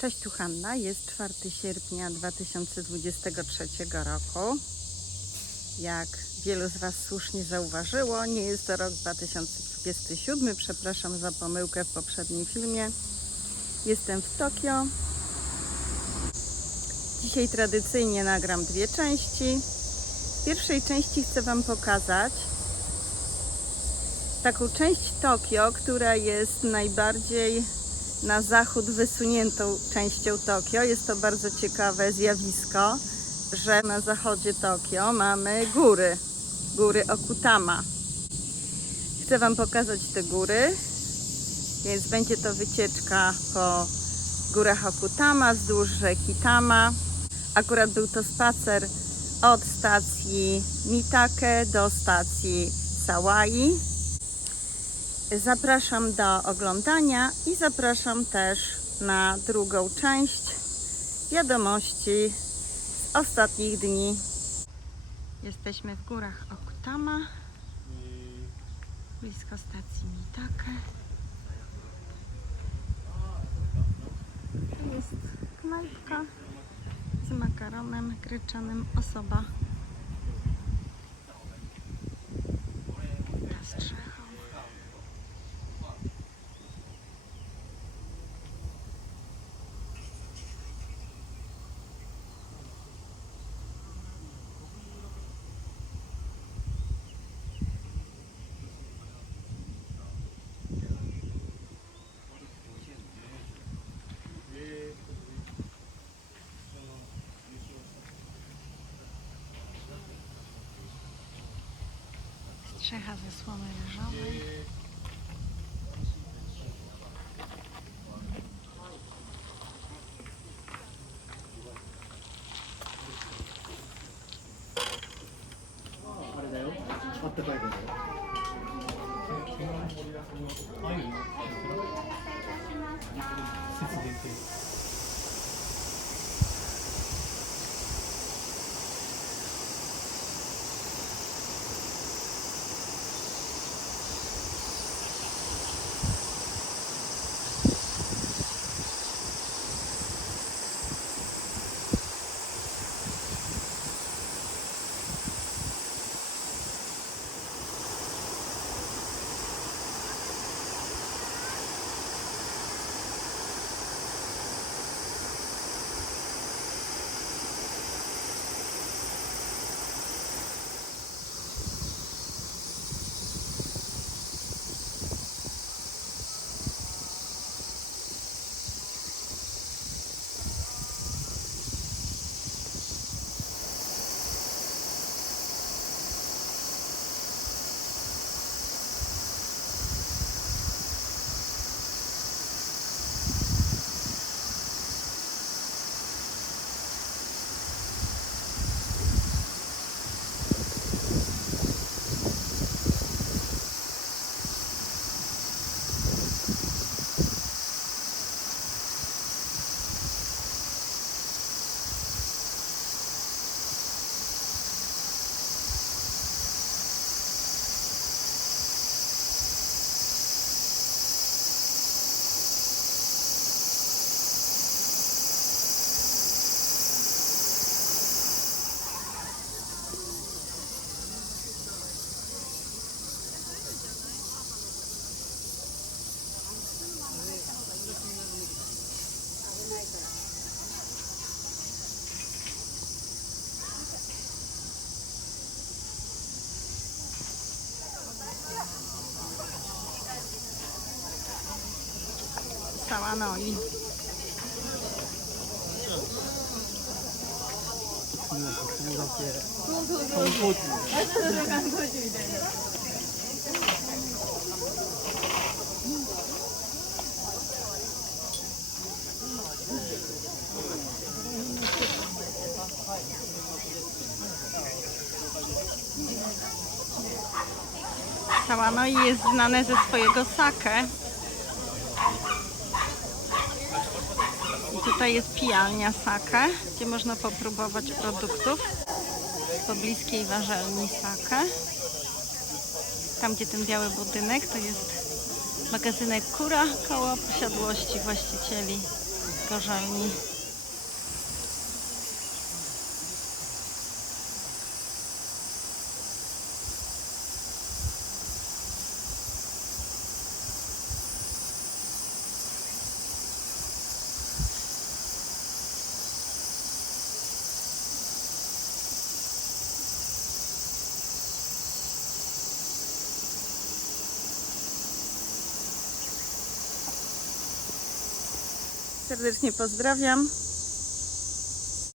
Cześć, tu Hanna. Jest 4 sierpnia 2023 roku. Jak wielu z Was słusznie zauważyło, nie jest to rok 2027. Przepraszam za pomyłkę w poprzednim filmie. Jestem w Tokio. Dzisiaj tradycyjnie nagram dwie części. W pierwszej części chcę Wam pokazać taką część Tokio, która jest najbardziej na zachód wysuniętą częścią Tokio. Jest to bardzo ciekawe zjawisko, że na zachodzie Tokio mamy góry, góry Okutama. Chcę Wam pokazać te góry, więc będzie to wycieczka po górach Okutama wzdłuż rzeki Tama. Akurat był to spacer od stacji Mitake do stacji Sawai. Zapraszam do oglądania i zapraszam też na drugą część wiadomości z ostatnich dni. Jesteśmy w górach Okutama, blisko stacji Mitake. Tu jest knajpka z makaronem gryczanym osoba. I have this woman to help me. Ryżowej. Sawanoi. Sawanoi jest znane ze swojego sake. Tutaj jest pijalnia sake, gdzie można popróbować produktów z pobliskiej warzelni sake. Tam, gdzie ten biały budynek, to jest magazynek Kura koło posiadłości właścicieli zniżkarzelni. Serdecznie pozdrawiam.